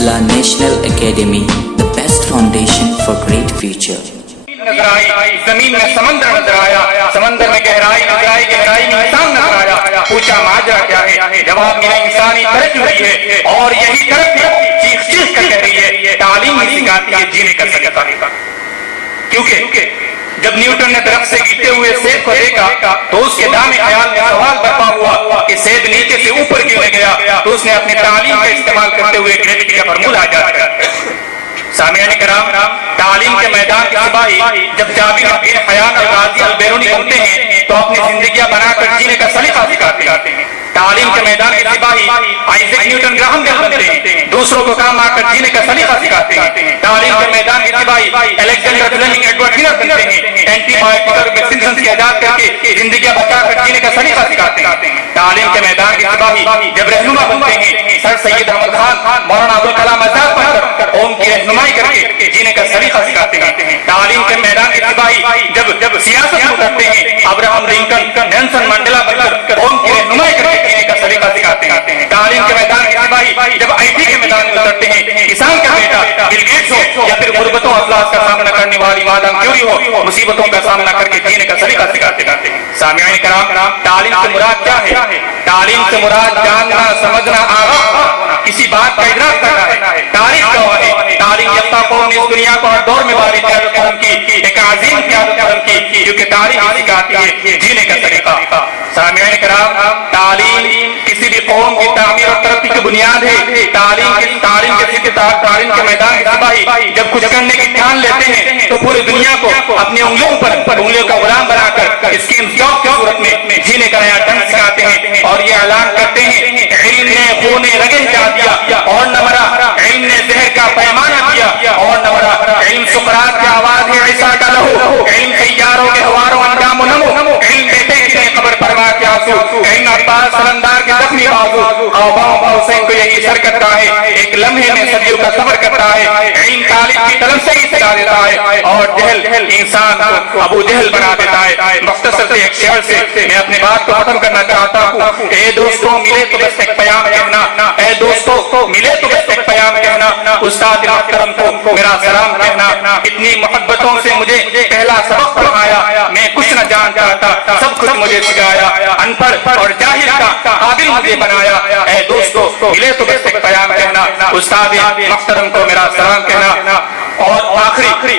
Faisla National Academy, the best foundation for great future. نظر آئی، زمین میں سمندر نظر آیا، سمندر میں گہرائی نظر آئی، گہرائی میں انسان نظر آیا، پوچھا ماجرا کیا ہے؟ جواب ملا انسانی ترقی ہوئی ہے، اور یہی ترقی چیخ چیخ کر کہہ رہی ہے تعلیم ہی سکھاتی ہے جینے کا سلیقہ۔ کیونکہ جب نیوٹن نے درخت سے گرتے ہوئے سیب کو دیکھا تو اس کے دامِ خیال میں سوال برپا ہوا کہ سیب نیچے سے اوپر کیوں نہیں گیا؟ تو اس نے اپنی تعلیم کا استعمال کرتے ہوئے گریویٹی کا فارمولہ ایجاد کیا۔ سامعین کرام، تعلیم کے میدان کے سپاہی جب جابر بن حیان الغازی البیرونی بنتے ہیں تو اپنی زندگیاں بنا کر جینے کا سلیقہ سکھاتے ہیں۔ تعلیم کے میدان کے سپاہی آئزیک نیوٹن گراہم بیل بنتے ہیں، دوسروں کو کام آ کر جینے کا سلیقہ سکھاتے ہیں۔ تعلیم کے میدان کے سپاہی الیگزینڈر فلیمنگ ایڈورڈ ٹینر بنتے ہیں، اینٹی بایوٹک اور ویکسینیشن کی ایجاد کر کے زندگیاں بچا کر جینے کا سلیقہ سکھاتے ہیں۔ تعلیم کے میدان کے سپاہی جب رہنما بنتے ہیں، سر سید احمد خان، مولانا ابوالکلام آزاد بن کر ان کی رہنمائی کر کے جینے کا سلیقہ سکھاتے ہیں۔ تعلیم کے میدان کے سپاہی جب سیاست میں اترتے ہیں، ابراہم لنکن، نیلسن منڈیلا بن کر ان کی رہنمائی کر کے جینے کا سلیقہ سکھاتے ہیں۔ تعلیم کے میدان کے سپاہی جب آئی ٹی کے میدان میں اترتے ہیں، کسان کا بیٹا بل گیٹس ہو یا پھر غربتوں افلاس کا سامنا کرنے والی مادام کیوری ہو، مصیبتوں کا سامنا کر کے جینے کا سلیقہ سکھاتے ہیں۔ سامعین کرام، تعلیم سے مراد کیا ہے؟ تعلیم سے مراد جاننا، سمجھنا، آگاہ ہونا، کسی بات کا ادراک کرنا ہے۔ تاریخ گواہ ہے، تعلیم یافتہ قوم نے اس دنیا کو ہر دور میں باری قیادت قدم کی، ایک عظیم قیادت قدم کی، کیونکہ تاریخ سکھاتی ہے جینے کا طریقہ۔ سامعین کرام، تعلیم کسی بھی قوم کی تعمیر اور ترقی کی بنیاد ہے۔ تعلیم کے میدان کے سپاہی جب کچھ کرنے کی ٹھان لیتے ہیں تو پوری دنیا کو اپنی انگلیوں پر انگلیوں کا غلام بنا کر اسکیم جاب کی صورت میں جینے کا نیا ڈھنگ سکھاتے ہیں، اور یہ اعلان کرتے ہیں علم نے خون رگے جا دیا اور نہ مرا، علم نے زہر کا پیمانہ کیا اور نہ مرا، علم سقراط کی آواز ہے عیسیٰ کا لہو، علم سیاروں کے ہواروں انجام و نمو، علم بیٹے کتنے قبر پرواہ کے آنسو، علم عباس سلندار کے زخمی بازو، آباؤ حسین کو یہی سر کرتا ہے، ایک لمحے میں صدیوں کا سفر کرتا ہے، علم طالب کی طرف سے ہی سکھا دیتا ہے، اور جہل انسان کو ابو جہل بنا دیتا ہے۔ مختصر سے ایک شعر سے میں اپنی بات کو ختم کرنا چاہتا ہوں۔ اے دوستوں ملے تو بس ایک پیام کہنا، اے دوستوں ملے تو بس ایک پیام کہنا، استاد محترم کو میرا سلام کہنا، اتنی محبتوں سے مجھے پہلا سبق پڑھایا، میں کچھ نہ جانتا تھا، سب کچھ مجھے سکھایا، ان پڑھ اور جاہل کا قابل مجھے بنایا، اے دوستوں ملے تو بس ایک پیام کہنا، استاد محترم کو میرا سلام کہنا۔ اور آخری